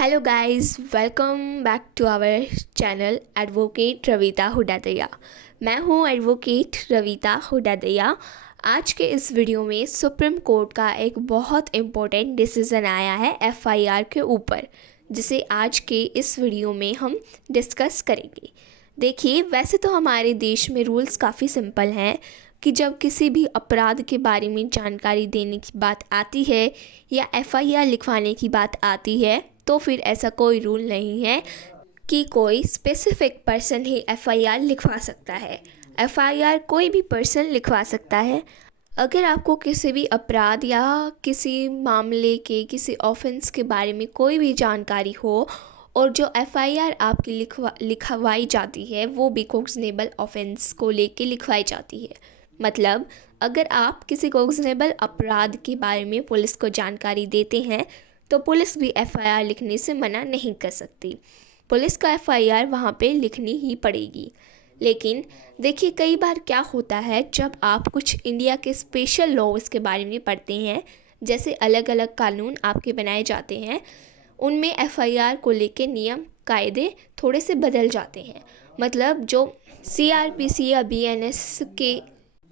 Hello guys, welcome back to our channel advocate Ravita Hudadaya. मैं हूं advocate Ravita हुडादया। आज के इस वीडियो में सुप्रीम कोर्ट का एक बहुत इम्पोर्टेंट डिसीज़न आया है एफआईआर के ऊपर, जिसे आज के इस वीडियो में हम डिस्कस करेंगे। देखिए, वैसे तो हमारे देश में रूल्स काफ़ी सिंपल हैं कि जब किसी भी अपराध के बारे में जानकारी देने की बात आती है या एफआईआर लिखवाने की बात आती है तो फिर ऐसा कोई रूल नहीं है कि कोई स्पेसिफिक पर्सन ही एफआईआर लिखवा सकता है। एफआईआर कोई भी पर्सन लिखवा सकता है। अगर आपको किसी भी अपराध या किसी मामले के किसी ऑफेंस के बारे में कोई भी जानकारी हो और जो एफआईआर आपकी लिखवाई जाती है वो भी कोग्निजेबल ऑफेंस को लेके लिखवाई जाती है। मतलब अगर आप किसी कोग्निजेबल अपराध के बारे में पुलिस को जानकारी देते हैं तो पुलिस भी एफआईआर लिखने से मना नहीं कर सकती। पुलिस का एफआईआर वहाँ पे लिखनी ही पड़ेगी। लेकिन देखिए, कई बार क्या होता है, जब आप कुछ इंडिया के स्पेशल लॉज के बारे में पढ़ते हैं, जैसे अलग अलग कानून आपके बनाए जाते हैं, उनमें एफआईआर को लेके नियम कायदे थोड़े से बदल जाते हैं। मतलब जो सीआरपीसी या बीएनएस के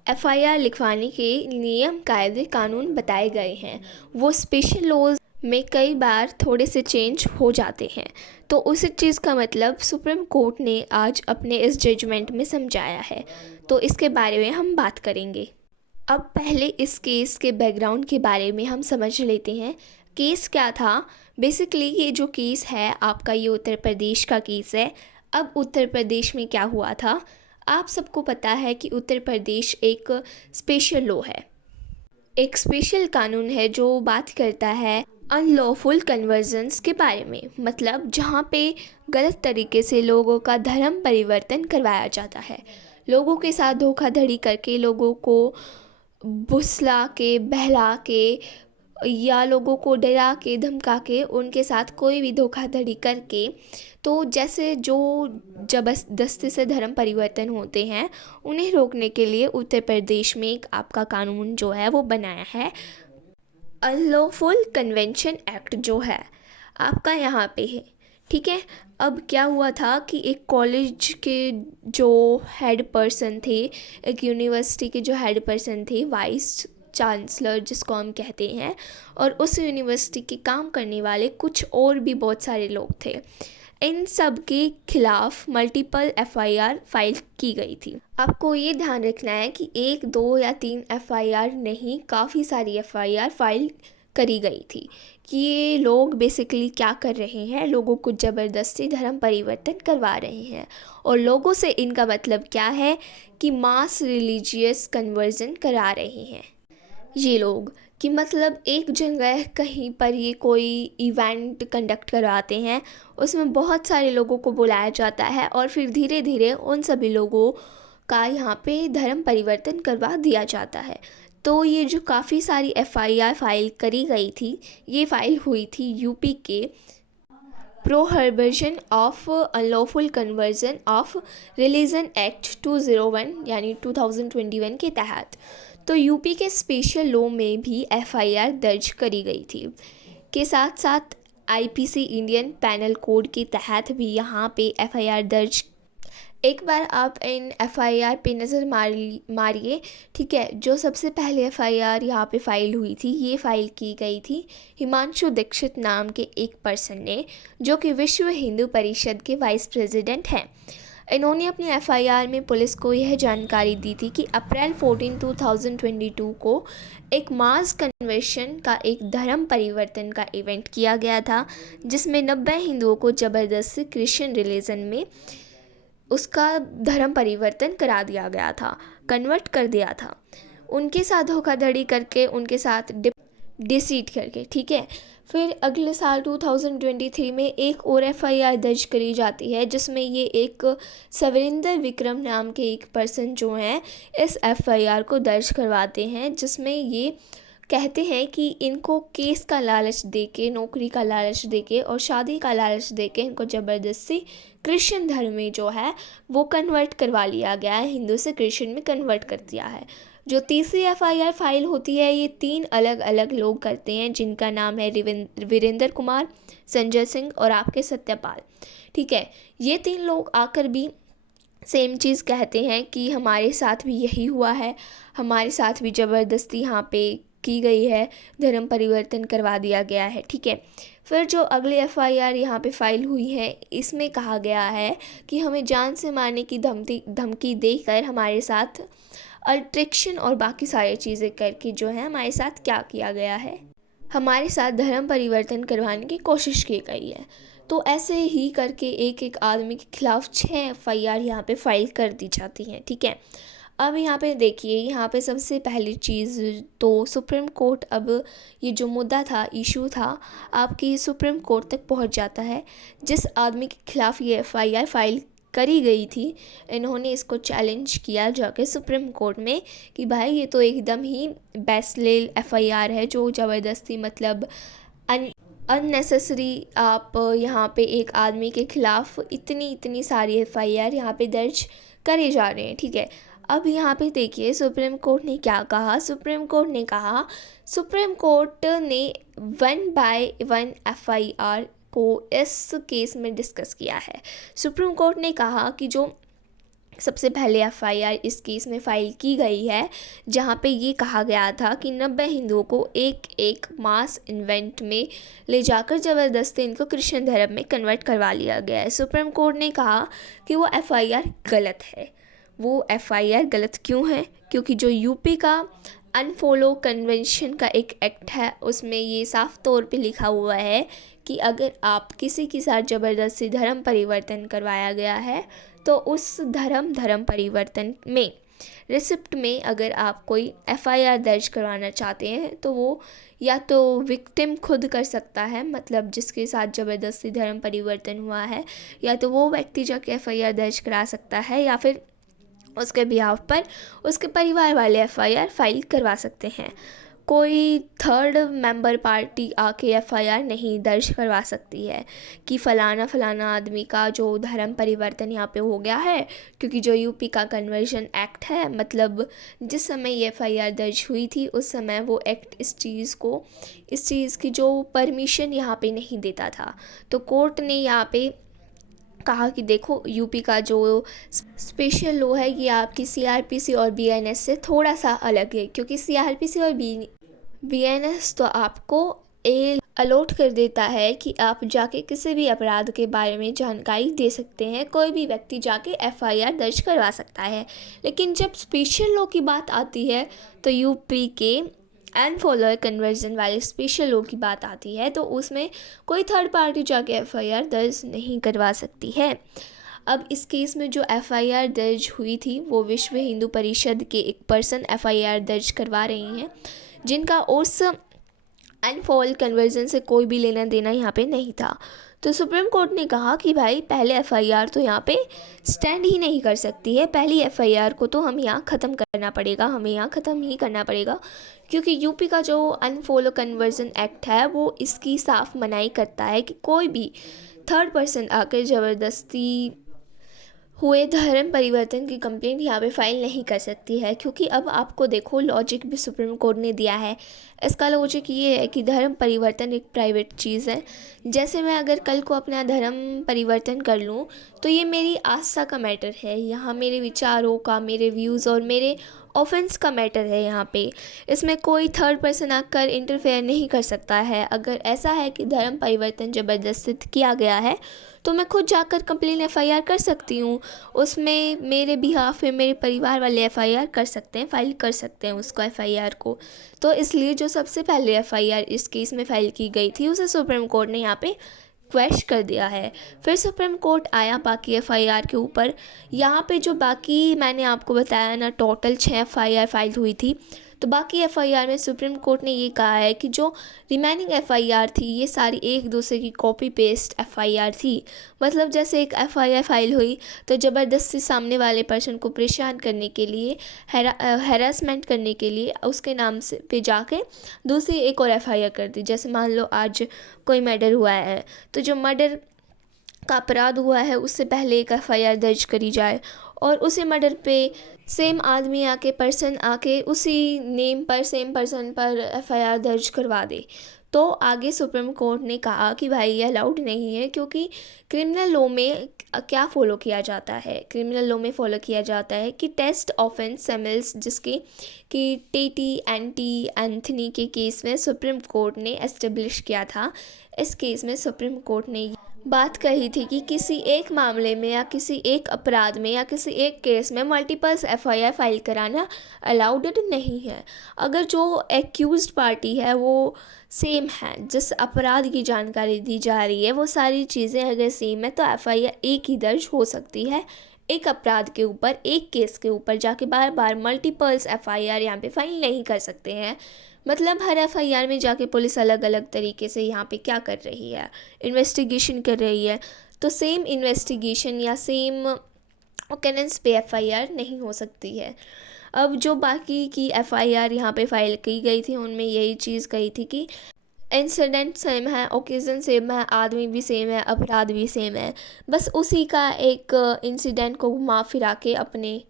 एफआईआर लिखवाने के नियम कायदे कानून बताए गए हैं, वो स्पेशल लॉज में कई बार थोड़े से चेंज हो जाते हैं। तो उस चीज़ का मतलब सुप्रीम कोर्ट ने आज अपने इस जजमेंट में समझाया है, तो इसके बारे में हम बात करेंगे। अब पहले इस केस के बैकग्राउंड के बारे में हम समझ लेते हैं। केस क्या था? बेसिकली ये जो केस है आपका, ये उत्तर प्रदेश का केस है। अब उत्तर प्रदेश में क्या हुआ था, आप सबको पता है कि उत्तर प्रदेश एक स्पेशल लॉ है, एक स्पेशल कानून है जो बात करता है अनलॉफुल कन्वर्जन्स के बारे में। मतलब जहाँ पे गलत तरीके से लोगों का धर्म परिवर्तन करवाया जाता है, लोगों के साथ धोखाधड़ी करके, लोगों को भुसला के, बहला के या लोगों को डरा के, धमका के, उनके साथ कोई भी धोखाधड़ी करके, तो जैसे जो जबरदस्ती से धर्म परिवर्तन होते हैं उन्हें रोकने के लिए उत्तर प्रदेश में एक आपका कानून जो है वो बनाया है, अनलॉफुल कन्वेंशन एक्ट जो है आपका यहाँ पे है। ठीक है। अब क्या हुआ था कि एक कॉलेज के जो हेड पर्सन थे, एक यूनिवर्सिटी के जो हेड पर्सन थे, वाइस चांसलर जिसको हम कहते हैं, और उस यूनिवर्सिटी के काम करने वाले कुछ और भी बहुत सारे लोग थे, इन सब के खिलाफ मल्टीपल एफआईआर फाइल की गई थी। आपको ये ध्यान रखना है कि 1, 2 या 3 एफआईआर नहीं, काफ़ी सारी एफआईआर फाइल करी गई थी कि ये लोग बेसिकली क्या कर रहे हैं, लोगों को ज़बरदस्ती धर्म परिवर्तन करवा रहे हैं। और लोगों से इनका मतलब क्या है कि मास रिलीजियस कन्वर्जन करा रहे हैं ये लोग। कि मतलब एक जगह कहीं पर ये कोई इवेंट कंडक्ट करवाते हैं, उसमें बहुत सारे लोगों को बुलाया जाता है और फिर धीरे धीरे उन सभी लोगों का यहाँ पे धर्म परिवर्तन करवा दिया जाता है। तो ये जो काफ़ी सारी एफआईआर फाइल करी गई थी, ये फाइल हुई थी यूपी के prohibition of unlawful conversion of religion act 201 यानी 2021 के तहत। तो यूपी के स्पेशल लॉ में भी एफआईआर दर्ज करी गई थी, के साथ साथ आईपीसी इंडियन पैनल कोड के तहत भी यहाँ पे एफआईआर दर्ज। एक बार आप इन एफआईआर पे नज़र मारिए। ठीक है। जो सबसे पहले एफआईआर यहाँ पे फाइल हुई थी, ये फाइल की गई थी हिमांशु दीक्षित नाम के एक पर्सन ने, जो कि विश्व हिंदू परिषद के वाइस प्रेसिडेंट हैं। इन्होंने अपनी एफआईआर में पुलिस को यह जानकारी दी थी कि अप्रैल 14, 2022 को एक मास कन्वर्शन का, एक धर्म परिवर्तन का इवेंट किया गया था, जिसमें 90 हिंदुओं को ज़बरदस्ती क्रिश्चियन रिलीजन में उसका धर्म परिवर्तन करा दिया गया था, कन्वर्ट कर दिया था, उनके साथ धोखाधड़ी करके, उनके साथ डिसीट करके। ठीक है। फिर अगले साल 2023 में एक और एफआईआर दर्ज करी जाती है, जिसमें ये एक सविंदर विक्रम नाम के एक पर्सन जो हैं इस एफआईआर को दर्ज करवाते हैं, जिसमें ये कहते हैं कि इनको केस का लालच देके, नौकरी का लालच देके और शादी का लालच देके इनको ज़बरदस्ती क्रिश्चियन धर्म में जो है वो कन्वर्ट करवा लिया गया है, हिंदू से क्रिश्चियन में कन्वर्ट कर दिया है। जो तीसरी एफआईआर फाइल होती है ये 3 अलग अलग लोग करते हैं, जिनका नाम है वीरेंद्र कुमार, संजय सिंह और आपके सत्यपाल। ठीक है, ये 3 लोग आकर भी सेम चीज़ कहते हैं कि हमारे साथ भी यही हुआ है, हमारे साथ भी ज़बरदस्ती यहाँ पे की गई है, धर्म परिवर्तन करवा दिया गया है। ठीक है, फिर जो अगली एफआईआर यहाँ पे फाइल हुई है इसमें कहा गया है कि हमें जान से मारने की धमकी देकर हमारे साथ अल्ट्रेक्शन और बाकी सारी चीज़ें करके जो है हमारे साथ क्या किया गया है, हमारे साथ धर्म परिवर्तन करवाने की कोशिश की गई है। तो ऐसे ही करके एक एक आदमी के खिलाफ 6 एफआईआर यहाँ पे फाइल कर दी जाती हैं। ठीक है, अब यहाँ पे देखिए, यहाँ पे सबसे पहली चीज़ तो सुप्रीम कोर्ट, अब ये जो मुद्दा था, इशू था, आपकी सुप्रीम कोर्ट तक पहुँच जाता है। जिस आदमी के खिलाफ ये एफआईआर फाइल करी गई थी, इन्होंने इसको चैलेंज किया जाके सुप्रीम कोर्ट में कि भाई ये तो एकदम ही बेसलेल एफआईआर है, जो ज़बरदस्ती मतलब अननेसेसरी आप यहाँ पे एक आदमी के खिलाफ इतनी सारी एफआईआर यहाँ पे दर्ज करे जा रहे हैं। ठीक है, अब यहाँ पे देखिए सुप्रीम कोर्ट ने क्या कहा। सुप्रीम कोर्ट ने 1 बाय 1 एफआईआर को इस केस में डिस्कस किया है। सुप्रीम कोर्ट ने कहा कि जो सबसे पहले एफआईआर इस केस में फ़ाइल की गई है, जहाँ पे ये कहा गया था कि 90 हिंदुओं को एक मास इवेंट में ले जाकर ज़बरदस्ती इनको क्रिश्चियन धर्म में कन्वर्ट करवा लिया गया है। सुप्रीम कोर्ट ने कहा कि वो एफआईआर गलत है। वो एफआईआर गलत क्यों है? क्योंकि जो यूपी का अनफॉलो कन्वेंशन का एक एक्ट है, उसमें ये साफ तौर पे लिखा हुआ है कि अगर आप किसी के साथ ज़बरदस्ती धर्म परिवर्तन करवाया गया है तो उस धर्म परिवर्तन में रिसिप्ट में अगर आप कोई एफआईआर दर्ज करवाना चाहते हैं तो वो या तो विक्टिम खुद कर सकता है, मतलब जिसके साथ ज़बरदस्ती धर्म परिवर्तन हुआ है, या तो वो व्यक्ति जाके एफआईआर दर्ज करा सकता है, या फिर उसके बिहाफ पर उसके परिवार वाले एफआईआर फाइल करवा सकते हैं। कोई थर्ड मेंबर पार्टी आके एफआईआर नहीं दर्ज करवा सकती है कि फ़लाना आदमी का जो धर्म परिवर्तन यहाँ पे हो गया है, क्योंकि जो यूपी का कन्वर्जन एक्ट है, मतलब जिस समय ये एफआईआर दर्ज हुई थी उस समय वो एक्ट इस चीज़ की जो परमिशन यहाँ पे नहीं देता था। तो कोर्ट ने यहाँ पे कहा कि देखो, यूपी का जो स्पेशल लॉ है ये आपकी सीआरपीसी और बीएनएस से थोड़ा सा अलग है, क्योंकि सीआरपीसी और बीएनएस तो आपको अलॉट कर देता है कि आप जाके किसी भी अपराध के बारे में जानकारी दे सकते हैं, कोई भी व्यक्ति जाके एफआईआर दर्ज करवा सकता है। लेकिन जब स्पेशल लॉ की बात आती है तो यूपी के अनफॉलो कन्वर्जन वाले स्पेशल लॉ की बात आती है तो उसमें कोई थर्ड पार्टी जाके एफआईआर दर्ज नहीं करवा सकती है। अब इस केस में जो एफआईआर दर्ज हुई थी वो विश्व हिंदू परिषद के एक पर्सन एफआईआर दर्ज करवा रही हैं, जिनका उस अनफॉलो कन्वर्जन से कोई भी लेना देना यहाँ पे नहीं था। तो सुप्रीम कोर्ट ने कहा कि भाई पहले एफआईआर तो यहाँ पे स्टैंड ही नहीं कर सकती है, पहली एफआईआर को तो हम यहाँ ख़त्म करना पड़ेगा, हमें यहाँ ख़त्म ही करना पड़ेगा, क्योंकि यूपी का जो अनफॉलो कन्वर्जन एक्ट है वो इसकी साफ मनाही करता है कि कोई भी थर्ड पर्सन आकर ज़बरदस्ती हुए धर्म परिवर्तन की कंप्लेंट यहाँ पे फाइल नहीं कर सकती है। क्योंकि अब आपको देखो, लॉजिक भी सुप्रीम कोर्ट ने दिया है। इसका लॉजिक ये है कि धर्म परिवर्तन एक प्राइवेट चीज़ है। जैसे मैं अगर कल को अपना धर्म परिवर्तन कर लूँ तो ये मेरी आस्था का मैटर है, यहाँ मेरे विचारों का, मेरे व्यूज़ और मेरे ऑफेंस का मैटर है। यहाँ पे इसमें कोई थर्ड पर्सन आकर इंटरफेयर नहीं कर सकता है। अगर ऐसा है कि धर्म परिवर्तन ज़बरदस्ती किया गया है तो मैं खुद जाकर कंप्लेन एफआईआर कर सकती हूँ, उसमें मेरे बिहाफ में मेरे परिवार वाले एफआईआर कर सकते हैं, फाइल कर सकते हैं उसको एफआईआर को। तो इसलिए जो सबसे पहले एफआईआर इस केस में फाइल की गई थी उसे सुप्रीम कोर्ट ने यहाँ पे क्वेश्चन कर दिया है। फिर सुप्रीम कोर्ट आया बाकी एफआईआर के ऊपर। यहाँ पे जो बाकी मैंने आपको बताया ना, टोटल 6 एफआईआर फाइल हुई थी, तो बाकी एफआईआर में सुप्रीम कोर्ट ने ये कहा है कि जो रिमेनिंग एफआईआर थी ये सारी एक दूसरे की कॉपी पेस्ट एफआईआर थी। मतलब जैसे एक एफआईआर फाइल हुई तो ज़बरदस्ती सामने वाले पर्सन को परेशान करने के लिए, हैरासमेंट करने के लिए उसके नाम से पे जाके दूसरी एक और एफआईआर कर दी। जैसे मान लो आज कोई मर्डर हुआ है तो जो मर्डर का अपराध हुआ है उससे पहले एक एफआईआर दर्ज करी जाए और उसी मर्डर पे सेम आदमी आके पर्सन आके उसी नेम पर सेम पर्सन पर एफआईआर दर्ज करवा दे। तो आगे सुप्रीम कोर्ट ने कहा कि भाई ये अलाउड नहीं है, क्योंकि क्रिमिनल लॉ में क्या फ़ॉलो किया जाता है, क्रिमिनल लॉ में फ़ॉलो किया जाता है कि टेस्ट ऑफेंस सेमिल्स, जिसके कि टेटी एंटी एंथनी के केस में सुप्रीम कोर्ट ने एस्टेब्लिश किया था। इस केस में सुप्रीम कोर्ट ने बात कही थी कि किसी एक मामले में या किसी एक अपराध में या किसी एक केस में मल्टीपल्स एफआईआर फाइल कराना अलाउड नहीं है। अगर जो एक्यूज्ड पार्टी है वो सेम है, जिस अपराध की जानकारी दी जा रही है वो सारी चीज़ें अगर सेम है, तो एफआईआर एक ही दर्ज हो सकती है एक अपराध के ऊपर, एक केस के ऊपर जाके बार बार मल्टीपल्स एफआईआर यहाँ पे फाइल नहीं कर सकते हैं। मतलब हर एफआईआर में जाके पुलिस अलग अलग तरीके से यहाँ पे क्या कर रही है, इन्वेस्टिगेशन कर रही है। तो सेम इन्वेस्टिगेशन या सेम ओकेरेंस पे एफआईआर नहीं हो सकती है। अब जो बाकी की एफआईआर यहाँ पे फाइल की गई थी उनमें यही चीज़ कही थी कि इंसिडेंट सेम है, ओकेज़न सेम है, आदमी भी सेम है, अपराध भी सेम है, बस उसी का एक इंसिडेंट को घुमा फिरा के अपने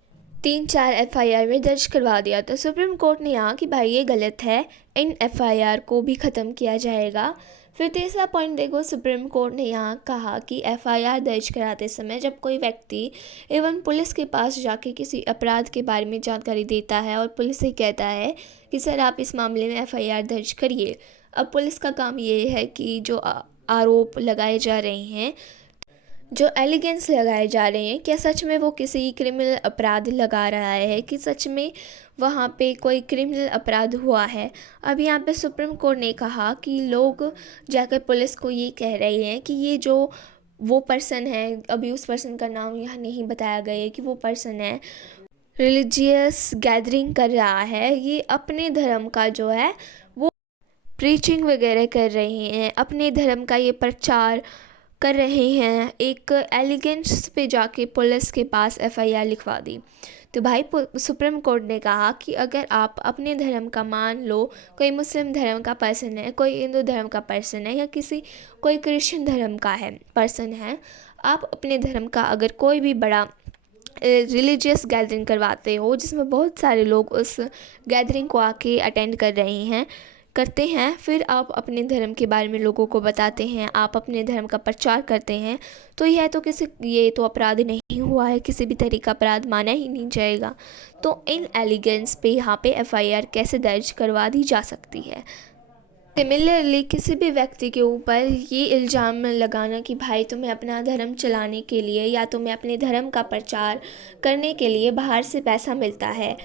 3-4 एफआईआर में दर्ज करवा दिया। तो सुप्रीम कोर्ट ने यहाँ कि भाई ये गलत है, इन एफआईआर को भी ख़त्म किया जाएगा। फिर तीसरा पॉइंट देखो, सुप्रीम कोर्ट ने यहाँ कहा कि एफआईआर दर्ज कराते समय जब कोई व्यक्ति एवं पुलिस के पास जाके किसी अपराध के बारे में जानकारी देता है और पुलिस से कहता है कि सर आप इस मामले में एफआईआर दर्ज करिए। अब पुलिस का काम ये है कि जो आरोप लगाए जा रहे हैं, जो एलिगेंस लगाए जा रहे हैं, क्या सच में वो किसी क्रिमिनल अपराध लगा रहा है, कि सच में वहाँ पे कोई क्रिमिनल अपराध हुआ है। अब यहाँ पे सुप्रीम कोर्ट ने कहा कि लोग जाकर पुलिस को ये कह रहे हैं कि ये जो वो पर्सन है, अभी उस पर्सन का नाम यहाँ नहीं बताया गया है कि वो पर्सन है, रिलीजियस गैदरिंग कर रहा है, ये अपने धर्म का जो है वो प्रीचिंग वगैरह कर रहे हैं, अपने धर्म का ये प्रचार कर रहे हैं। एक एलिगेंस पे जाके पुलिस के पास एफआईआर लिखवा दी। तो भाई सुप्रीम कोर्ट ने कहा कि अगर आप अपने धर्म का, मान लो कोई मुस्लिम धर्म का पर्सन है, कोई हिंदू धर्म का पर्सन है, या कोई क्रिश्चियन धर्म का है पर्सन है, आप अपने धर्म का अगर कोई भी बड़ा रिलीजियस गैदरिंग करवाते हो जिसमें बहुत सारे लोग उस गैदरिंग को आके अटेंड करते हैं, फिर आप अपने धर्म के बारे में लोगों को बताते हैं, आप अपने धर्म का प्रचार करते हैं, तो ये तो अपराध नहीं हुआ है, किसी भी तरह का अपराध माना ही नहीं जाएगा। तो इन एलिगेंस पे यहाँ पे एफआईआर कैसे दर्ज करवा दी जा सकती है। सिमिलरली किसी भी व्यक्ति के ऊपर ये इल्ज़ाम लगाना कि भाई तुम्हें अपना धर्म चलाने के लिए या तुम्हें अपने धर्म का प्रचार करने के लिए बाहर से पैसा मिलता है,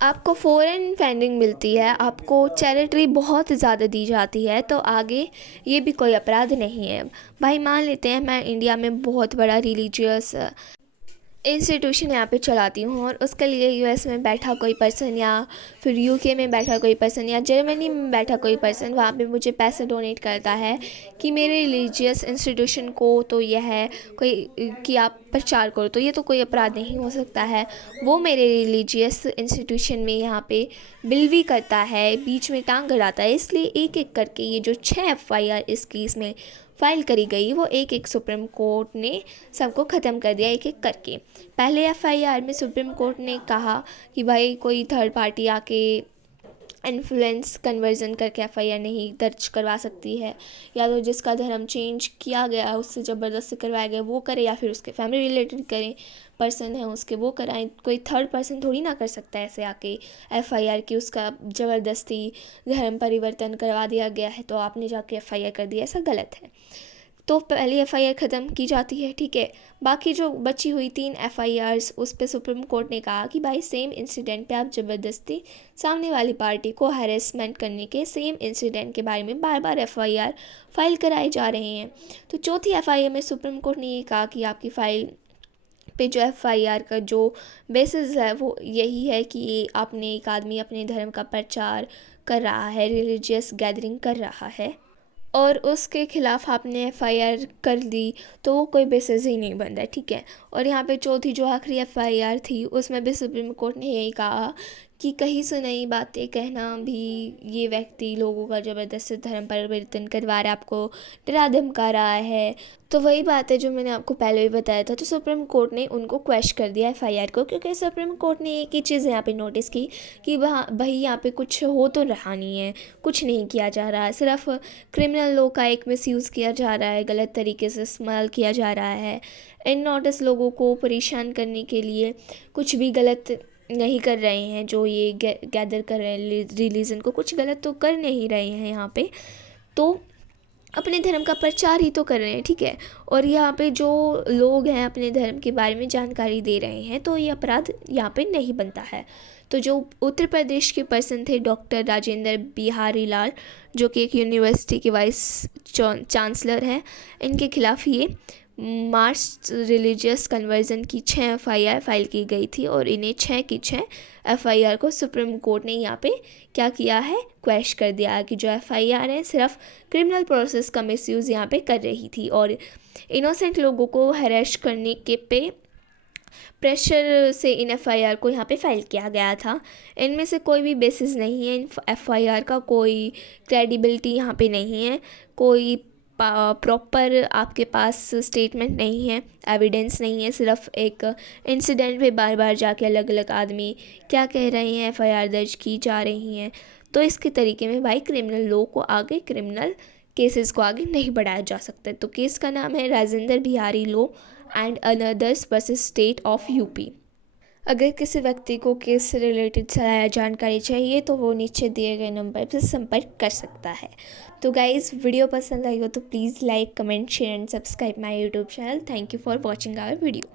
आपको फॉरेन फंडिंग मिलती है, आपको चैरिटी बहुत ज़्यादा दी जाती है, तो आगे ये भी कोई अपराध नहीं है। भाई मान लेते हैं मैं इंडिया में बहुत बड़ा रिलीजियस इंस्टीट्यूशन यहाँ पे चलाती हूँ और उसके लिए यूएस में बैठा कोई पर्सन या फिर यूके में बैठा कोई पर्सन या जर्मनी में बैठा कोई पर्सन वहाँ पे मुझे पैसे डोनेट करता है कि मेरे रिलीजियस इंस्टीट्यूशन को तो यह है कोई कि आप प्रचार करो, तो ये तो कोई अपराध नहीं हो सकता है। वो मेरे रिलीजियस इंस्टीट्यूशन में यहाँ पे बिल भी करता है, बीच में टांग अड़ाता है। इसलिए एक एक करके ये जो 6 एफआईआर इस केस में फाइल करी गई वो एक एक सुप्रीम कोर्ट ने सबको ख़त्म कर दिया एक एक करके। पहले एफआईआर में सुप्रीम कोर्ट ने कहा कि भाई कोई थर्ड पार्टी आके इन्फ्लुएंस कन्वर्जन करके एफआईआर नहीं दर्ज करवा सकती है, या तो जिसका धर्म चेंज किया गया है उससे ज़बरदस्ती करवाया गया वो करे, या फिर उसके फैमिली रिलेटेड करें पर्सन है उसके वो कराएं। कोई थर्ड पर्सन थोड़ी ना कर सकता है ऐसे आके एफआईआर की उसका ज़बरदस्ती धर्म परिवर्तन करवा दिया गया है तो आपने जाके एफआईआर कर दिया, ऐसा गलत है। तो पहली एफआईआर ख़त्म की जाती है, ठीक है। बाकी जो बची हुई 3 एफआईआर्स उस पर सुप्रीम कोर्ट ने कहा कि भाई सेम इंसिडेंट पे आप ज़बरदस्ती सामने वाली पार्टी को हैरेसमेंट करने के सेम इंसिडेंट के बारे में बार बार एफआईआर फाइल कराए जा रहे हैं। तो चौथी एफआईआर में सुप्रीम कोर्ट ने ये कहा कि आपकी फ़ाइल पे जो एफआईआर का जो बेसिस है वो यही है कि आपने एक आदमी अपने धर्म का प्रचार कर रहा है, रिलीजियस गैदरिंग कर रहा है और उसके ख़िलाफ़ आपने एफआईआर कर दी, तो वो कोई बेसिस ही नहीं बनता है, ठीक है। और यहाँ पे चौथी जो आखिरी एफआईआर थी उसमें भी सुप्रीम कोर्ट ने यही कहा कि कहीं सुनाई बातें कहना भी ये व्यक्ति लोगों का ज़बरदस्ती धर्म परिवर्तन करवा रहा है, आपको डरा धमका रहा है। तो वही बात है जो मैंने आपको पहले भी बताया था। तो सुप्रीम कोर्ट ने उनको क्वेश कर दिया एफआईआर को, क्योंकि सुप्रीम कोर्ट ने एक ही चीज़ यहाँ पे नोटिस की कि भाई यहाँ पे कुछ हो तो रहा नहीं है, कुछ नहीं किया जा रहा है, सिर्फ क्रिमिनल लॉ का एक मिसयूज़ किया जा रहा है, गलत तरीके से इस्तेमाल किया जा रहा है। इन नोटिस लोगों को परेशान करने के लिए कुछ भी गलत नहीं कर रहे हैं, जो ये गैदर कर रहे हैं रिलीजन को, कुछ गलत तो कर नहीं रहे हैं यहाँ पे, तो अपने धर्म का प्रचार ही तो कर रहे हैं, ठीक है। और यहाँ पे जो लोग हैं अपने धर्म के बारे में जानकारी दे रहे हैं, तो ये अपराध यहाँ पे नहीं बनता है। तो जो उत्तर प्रदेश के पर्सन थे डॉक्टर राजेंद्र बिहारी लाल, जो कि एक यूनिवर्सिटी के वाइस चांसलर हैं, इनके खिलाफ़ ये मार्च रिलीजियस कन्वर्जन की 6 एफआईआर फाइल की गई थी, और इन्हें 6 की 6 एफआईआर को सुप्रीम कोर्ट ने यहाँ पे क्या किया है, क्वेश कर दिया कि जो एफआईआर है सिर्फ क्रिमिनल प्रोसेस का मिसयूज़ यहाँ पे कर रही थी, और इनोसेंट लोगों को हैरेस करने के पे प्रेशर से इन एफआईआर को यहाँ पे फाइल किया गया था। इनमें से कोई भी बेसिस नहीं है इन एफआईआर का, कोई क्रेडिबिलिटी यहाँ पे नहीं है, कोई प्रॉपर आपके पास स्टेटमेंट नहीं है, एविडेंस नहीं है, सिर्फ एक इंसिडेंट पे बार बार जाके अलग अलग आदमी क्या कह रहे हैं, एफआईआर दर्ज की जा रही हैं। तो इसके तरीके में भाई क्रिमिनल लॉ को आगे, क्रिमिनल केसेस को आगे नहीं बढ़ाया जा सकता। तो केस का नाम है Rajendra Bihari law and another's versus state of UP. अगर किसी व्यक्ति को केस से रिलेटेड सलाह या जानकारी चाहिए तो वो नीचे दिए गए नंबर पर संपर्क कर सकता है। तो गाइज़, वीडियो पसंद आई हो तो please like, comment, share and subscribe my YouTube channel. Thank you for watching our video.